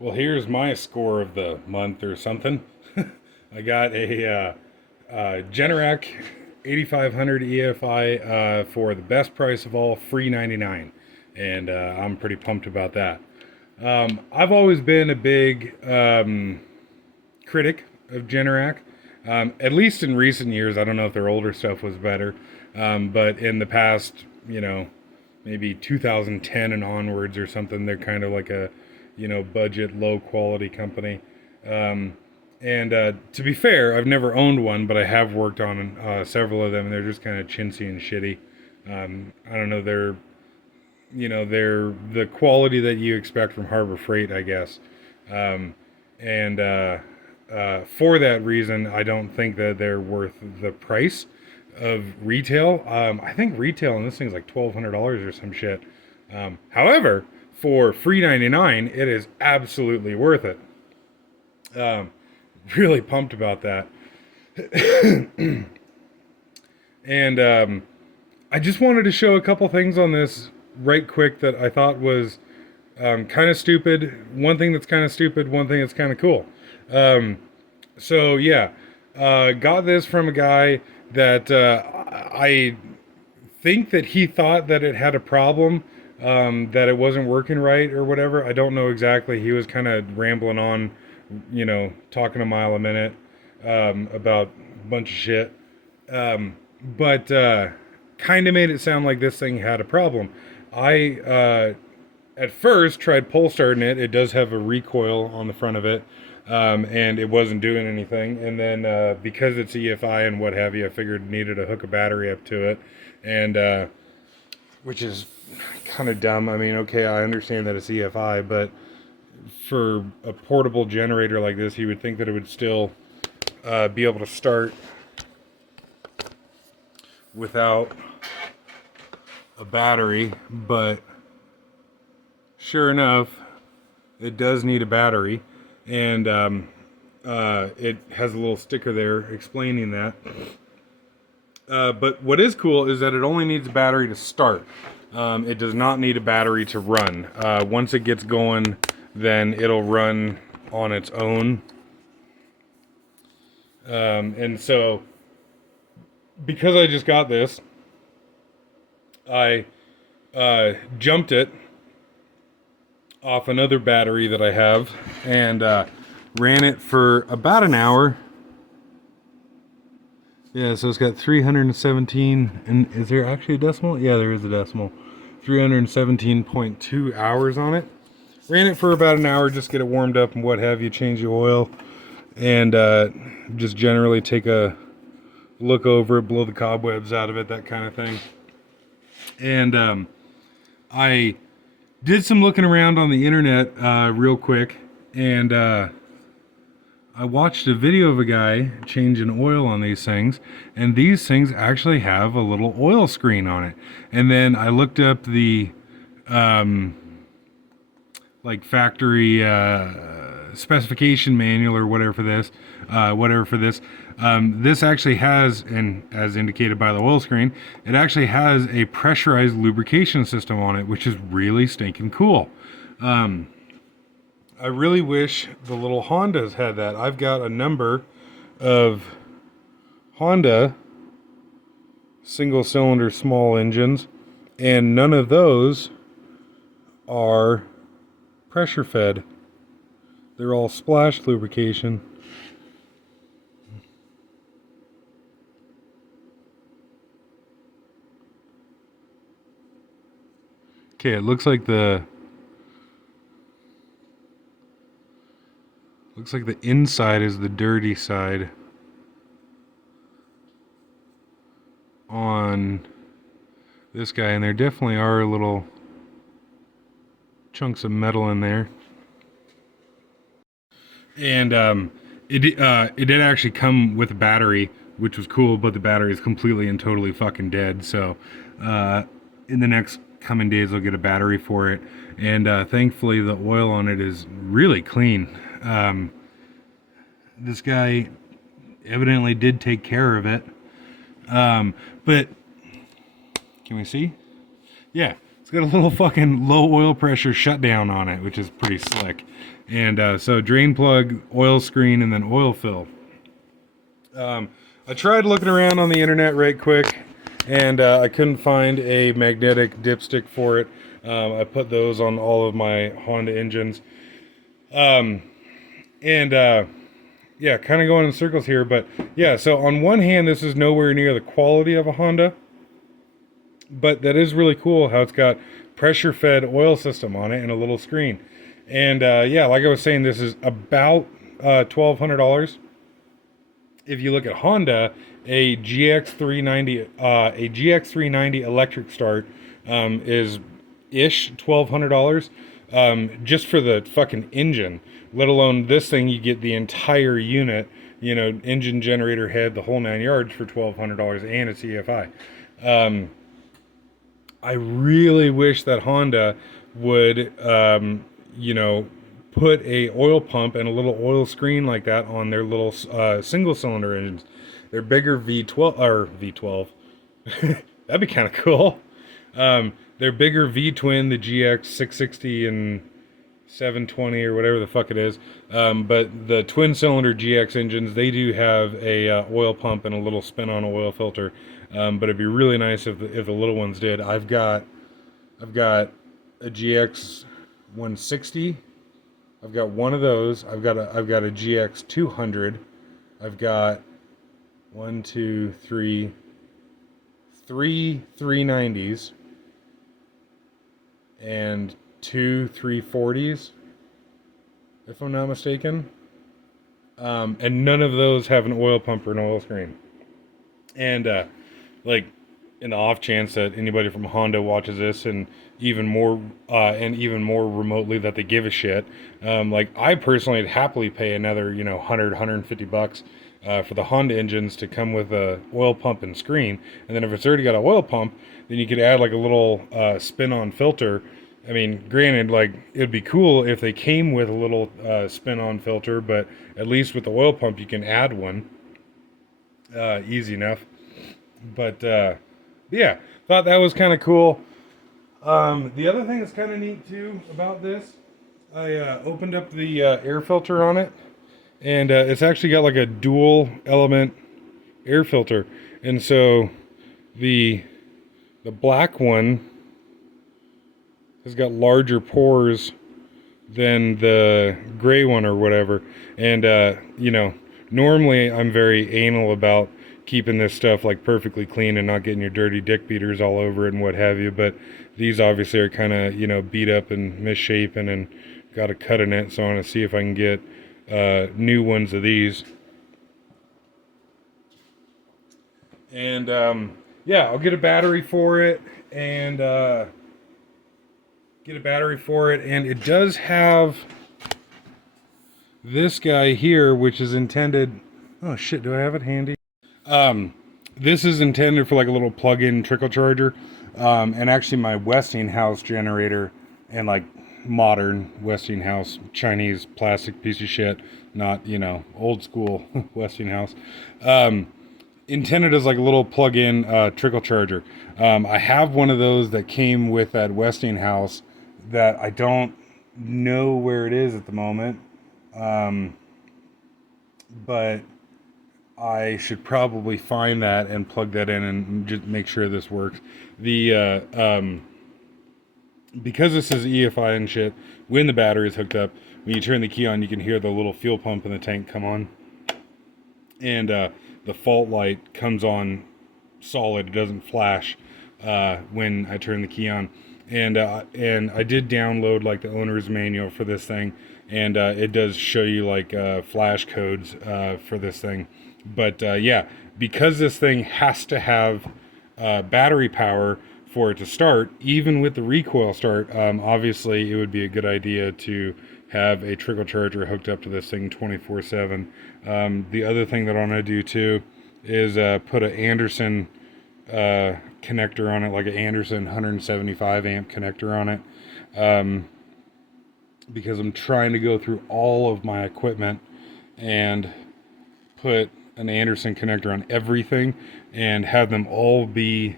Well, here's my score of the month or something. I got a generac 8500 EFI for the best price of all, free 99, and I'm pretty pumped about that. I've always been a big critic of generac, at least in recent years. I don't know if their older stuff was better, but in the past, maybe 2010 and onwards or something, they're kind of like a budget, low quality company. And to be fair, I've never owned one, but I have worked on several of them, and they're just kind of chintzy and shitty. I don't know, they're the quality that you expect from Harbor Freight, I guess. And for that reason, I don't think that they're worth the price of retail. I think retail on this thing's like $1,200 or some shit. However, for free 99, it is absolutely worth it. Really pumped about that. And I just wanted to show a couple things on this right quick that I thought was kind of stupid. One thing that's kind of stupid, one thing that's kind of cool. So yeah, got this from a guy that I think that he thought that it had a problem, that it wasn't working right or whatever. I don't know exactly. He was kind of rambling on, talking a mile a minute about a bunch of shit. But kind of made it sound like this thing had a problem. I at first tried pole starting it. It does have a recoil on the front of it, and it wasn't doing anything. And then because it's EFI and what have you, I figured it needed to hook a battery up to it, and which is kind of dumb. I mean, okay, I understand that it's EFI, but for a portable generator like this, you would think that it would still be able to start without a battery, but sure enough, it does need a battery, and it has a little sticker there explaining that. But what is cool is that it only needs a battery to start. It does not need a battery to run. Once it gets going, then it'll run on its own. And so, because I just got this, I jumped it off another battery that I have, and ran it for about an hour. Yeah, so it's got 317, and is there actually a decimal? Yeah, there is a decimal. 317.2 hours on it. Ran it for about an hour, just get it warmed up and what have you, change the oil, and just generally take a look over it, blow the cobwebs out of it, that kind of thing. And I did some looking around on the internet real quick, and I watched a video of a guy changing oil on these things, and these things actually have a little oil screen on it. And then I looked up the like factory specification manual or whatever for this. This actually has, and as indicated by the oil screen, it actually has a pressurized lubrication system on it, which is really stinking cool. I really wish the little Hondas had that. I've got a number of Honda single cylinder small engines, and none of those are pressure fed. They're all splash lubrication. Okay, it looks like the inside is the dirty side on this guy, and there definitely are little chunks of metal in there. And it did actually come with a battery, which was cool, but the battery is completely and totally fucking dead. So in the next coming days, I'll get a battery for it, and thankfully the oil on it is really clean. This guy evidently did take care of it, but can we see? Yeah, It's got a little fucking low oil pressure shutdown on it, which is pretty slick. And so drain plug, oil screen, and then oil fill. I tried looking around on the internet right quick, and I couldn't find a magnetic dipstick for it. I put those on all of my Honda engines. Yeah, kind of going in circles here, but yeah, so on one hand, this is nowhere near the quality of a Honda, but that is really cool how it's got pressure fed oil system on it and a little screen. And yeah, like I was saying, this is about $1,200. If you look at Honda, a GX390 electric start is ish $1,200 just for the fucking engine. Let alone this thing, you get the entire unit, you know, engine, generator, head, the whole 9 yards for $1,200, and it's EFI. I really wish that Honda would, you know, put a oil pump and a little oil screen like that on their little single cylinder engines. Their bigger V12 or V12, that'd be kind of cool. Their bigger V twin, the GX 660 and 720 or whatever the fuck it is. But the twin cylinder GX engines, they do have a oil pump and a little spin on oil filter. But it'd be really nice if the little ones did. I've got a GX 160. I've got one of those. I've got a GX 200. I've got three 390s and two 340s, if I'm not mistaken. And none of those have an oil pump or an oil screen. And like, in the off chance that anybody from Honda watches this, and even more remotely that they give a shit, like, I personally would happily pay another, you know, $150 for the Honda engines to come with a oil pump and screen. And then if it's already got an oil pump, then you could add like a little spin-on filter. I mean, granted, like, it'd be cool if they came with a little spin-on filter, but at least with the oil pump you can add one easy enough. But yeah, thought that was kind of cool. The other thing that's kind of neat too about this, I opened up the air filter on it, and it's actually got like a dual element air filter. And so the black one has got larger pores than the gray one or whatever. And you know, normally I'm very anal about keeping this stuff like perfectly clean and not getting your dirty dick beaters all over it and what have you, but these obviously are kind of, you know, beat up and misshapen and got a cut in it, so I want to see if I can get new ones of these. And yeah, I'll get a battery for it, and it does have this guy here, which is intended, oh shit, do I have it handy? This is intended for like a little plug-in trickle charger, and actually my Westinghouse generator, and like modern Westinghouse, Chinese plastic piece of shit, not, you know, old school Westinghouse, intended as like a little plug-in trickle charger. I have one of those that came with that Westinghouse that I don't know where it is at the moment, but I should probably find that and plug that in and just make sure this works. The because this is EFI and shit, when the battery is hooked up, when you turn the key on, you can hear the little fuel pump in the tank come on, and the fault light comes on solid. It doesn't flash when I turn the key on. And I did download like the owner's manual for this thing, and it does show you like flash codes for this thing. But yeah, because this thing has to have battery power for it to start, even with the recoil start, obviously it would be a good idea to have a trickle charger hooked up to this thing 24/7. The other thing that I want to do too is put an Anderson connector on it, like an Anderson 175 amp connector on it, because I'm trying to go through all of my equipment and put an Anderson connector on everything and have them all be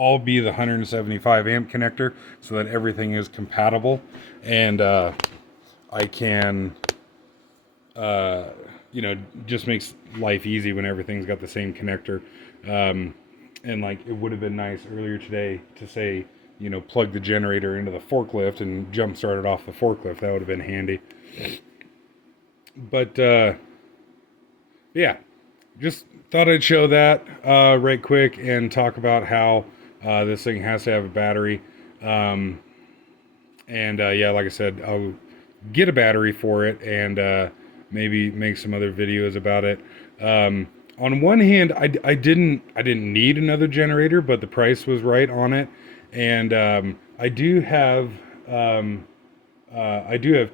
all be the 175 amp connector so that everything is compatible, and I can, you know, just makes life easy when everything's got the same connector. And like, it would have been nice earlier today to say, you know, plug the generator into the forklift and jump start it off the forklift. That would have been handy. But yeah, just thought I'd show that right quick and talk about how this thing has to have a battery. And yeah, like I said, I'll get a battery for it and maybe make some other videos about it. On one hand, I didn't need another generator, but the price was right on it, and I do have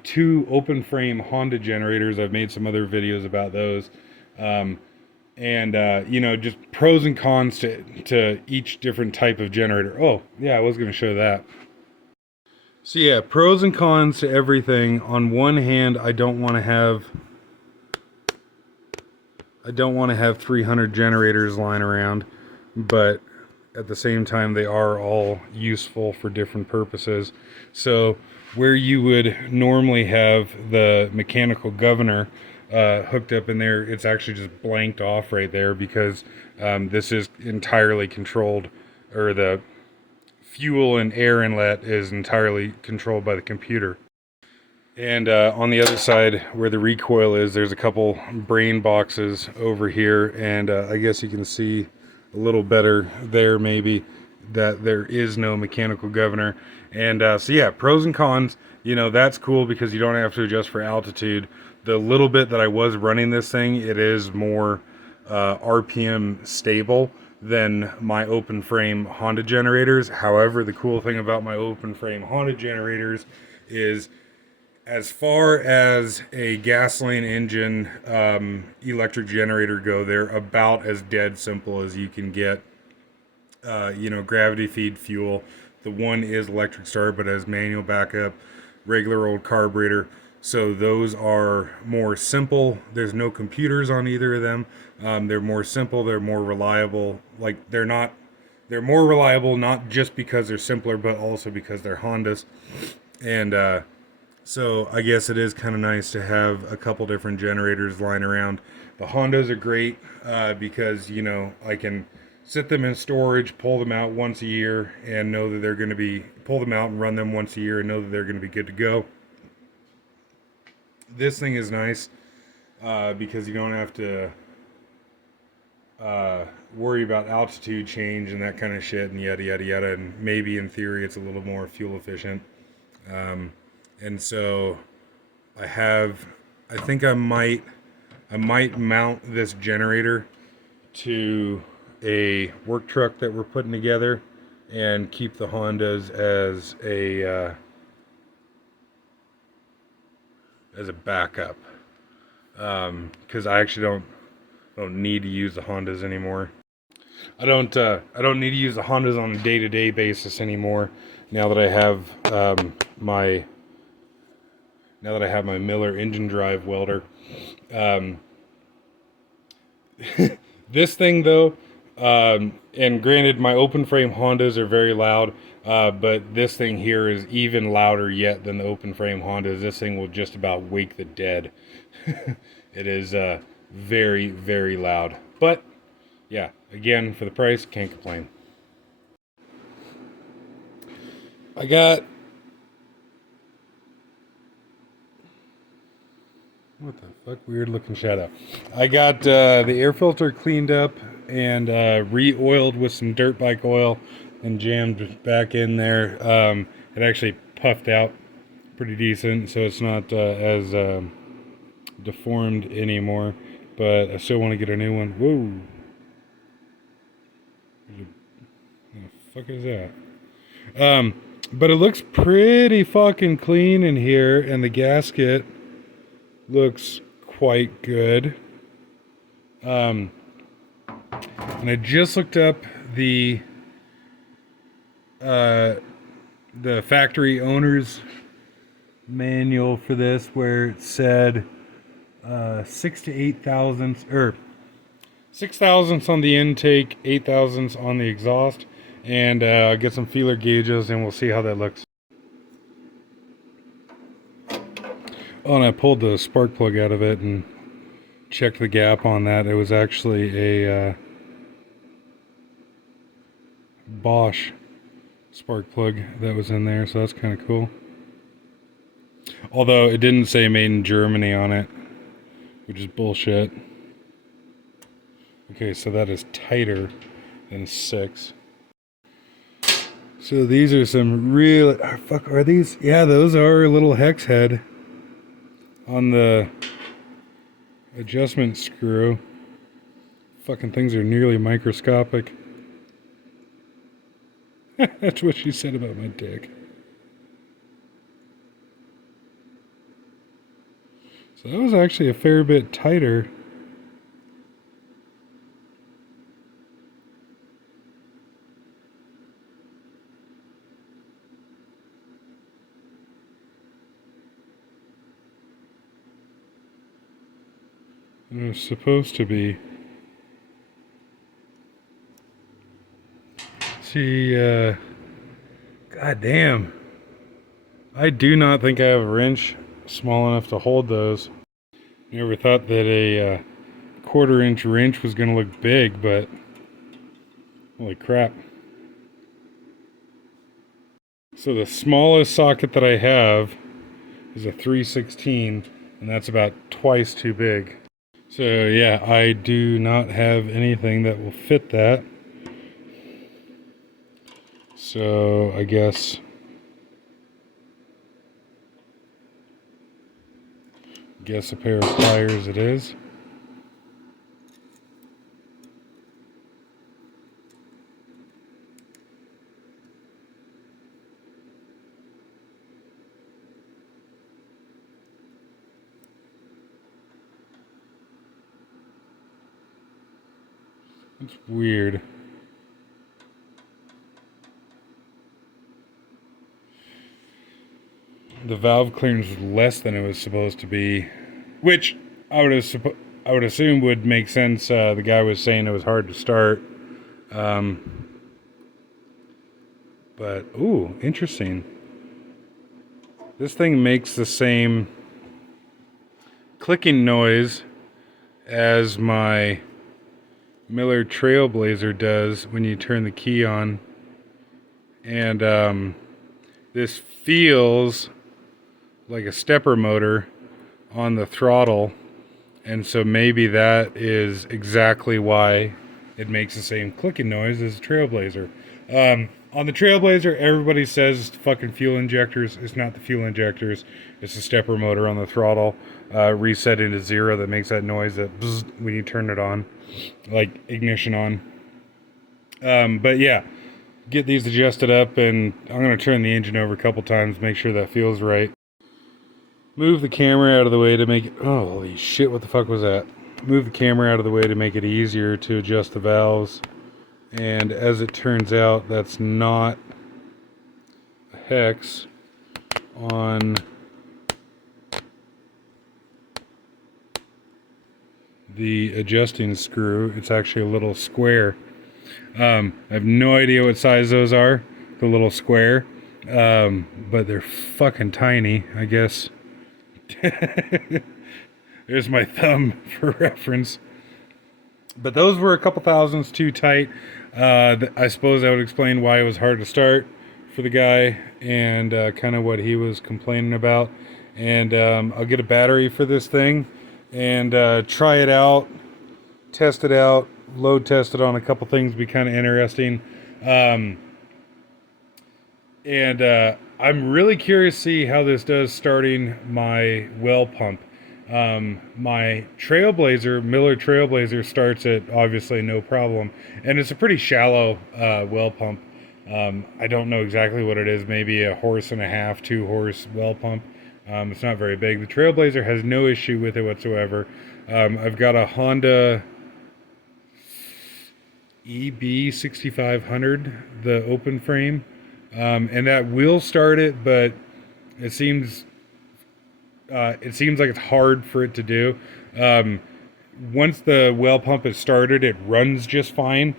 two open frame Honda generators. I've made some other videos about those, and you know, just pros and cons to each different type of generator. Oh yeah, I was going to show that. So yeah, pros and cons to everything. On one hand, I don't want to have 300 generators lying around, but at the same time, they are all useful for different purposes. So where you would normally have the mechanical governor hooked up in there, it's actually just blanked off right there because this is entirely controlled, or the fuel and air inlet is entirely controlled by the computer. And on the other side where the recoil is, there's a couple brain boxes over here, and I guess you can see a little better there maybe that there is no mechanical governor. And so yeah, pros and cons. You know, that's cool because you don't have to adjust for altitude. The little bit that I was running this thing, it is more RPM stable than my open frame Honda generators. However, the cool thing about my open frame Honda generators is, as far as a gasoline engine electric generator go, they're about as dead simple as you can get. You know, gravity feed fuel. The one is electric start, but has manual backup, regular old carburetor. So those are more simple. There's no computers on either of them. They're more simple. They're more reliable. Like, they're more reliable, not just because they're simpler, but also because they're Hondas. And so I guess it is kind of nice to have a couple different generators lying around. The Hondas are great because, you know, I can sit them in storage, pull them out once a year, and know that they're going to be, pull them out and run them once a year and know that they're going to be good to go. This thing is nice because you don't have to worry about altitude change and that kind of shit and yada yada yada. And maybe in theory it's a little more fuel efficient. And so I think I might mount this generator to a work truck that we're putting together and keep the Hondas as a backup, because I actually don't need to use the Hondas anymore. I don't need to use the Hondas on a day-to-day basis anymore now that I have my Miller engine drive welder. This thing though, and granted my open frame Hondas are very loud, but this thing here is even louder yet than the open frame Hondas. This thing will just about wake the dead. It is very, very loud. But yeah, again, for the price, can't complain. I got, what the fuck, weird looking shadow. I got the air filter cleaned up and re-oiled with some dirt bike oil and jammed back in there. It actually puffed out pretty decent, so it's not as deformed anymore, but I still want to get a new one. Whoa, what the fuck is that? But it looks pretty fucking clean in here, and the gasket looks quite good. And I just looked up the factory owner's manual for this, where it said 6 to 8 thousandths, or 6 thousandths on the intake, 8 thousandths on the exhaust, and get some feeler gauges, and we'll see how that looks. Oh, and I pulled the spark plug out of it and checked the gap on that. It was actually a Bosch spark plug that was in there, so that's kind of cool. Although it didn't say made in Germany on it, which is bullshit. Okay, so that is tighter than 6. So these are some real... fuck, are these? Yeah, those are a little hex head on the adjustment screw. Fucking things are nearly microscopic. That's what she said about my dick. So that was actually a fair bit tighter. It was supposed to be. See, god damn. I do not think I have a wrench small enough to hold those. Never thought that a 1/4 inch wrench was going to look big, but holy crap. So the smallest socket that I have is a 3/16, and that's about twice too big. So yeah, I do not have anything that will fit that. So I guess a pair of pliers it is. It's weird. The valve clearance was less than it was supposed to be, which I would assume would make sense. The guy was saying it was hard to start. But ooh, interesting. This thing makes the same clicking noise as my Miller Trailblazer does when you turn the key on, and this feels like a stepper motor on the throttle, and so maybe that is exactly why it makes the same clicking noise as the Trailblazer. On the Trailblazer, everybody says fucking fuel injectors. It's not the fuel injectors. It's the stepper motor on the throttle, reset into 0, that makes that noise that bzz when you turn it on, like ignition on. But yeah, get these adjusted up, and I'm going to turn the engine over a couple times, make sure that feels right. Move the camera out of the way to make it... oh, holy shit, what the fuck was that? Move the camera out of the way to make it easier to adjust the valves. And as it turns out, that's not a hex on the adjusting screw. It's actually a little square. I have no idea what size those are, the little square. But they're fucking tiny, I guess. There's my thumb for reference. But those were a couple thousandths too tight. I suppose that would explain why it was hard to start for the guy, and kind of what he was complaining about. And I'll get a battery for this thing and try it out, test it out, load test it on a couple things. Be kind of interesting. I'm really curious to see how this does starting my well pump. My Trailblazer, Miller Trailblazer, starts at obviously no problem, and it's a pretty shallow well pump. I don't know exactly what it is, maybe 1.5 horse, 2 horse well pump. It's not very big. The Trailblazer has no issue with it whatsoever. I've got a Honda EB6500, the open frame, and that will start it, but it seems like it's hard for it to do. Once the well pump is started, it runs just fine.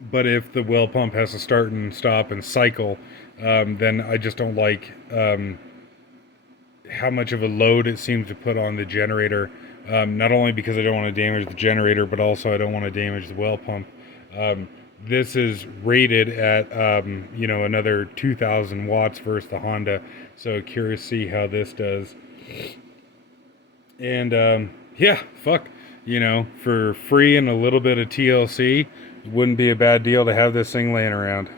But if the well pump has to start and stop and cycle, then I just don't like how much of a load it seems to put on the generator. Not only because I don't want to damage the generator, but also I don't want to damage the well pump. This is rated at another 2,000 watts versus the Honda, so curious to see how this does. And yeah, fuck, for free and a little bit of TLC, wouldn't be a bad deal to have this thing laying around.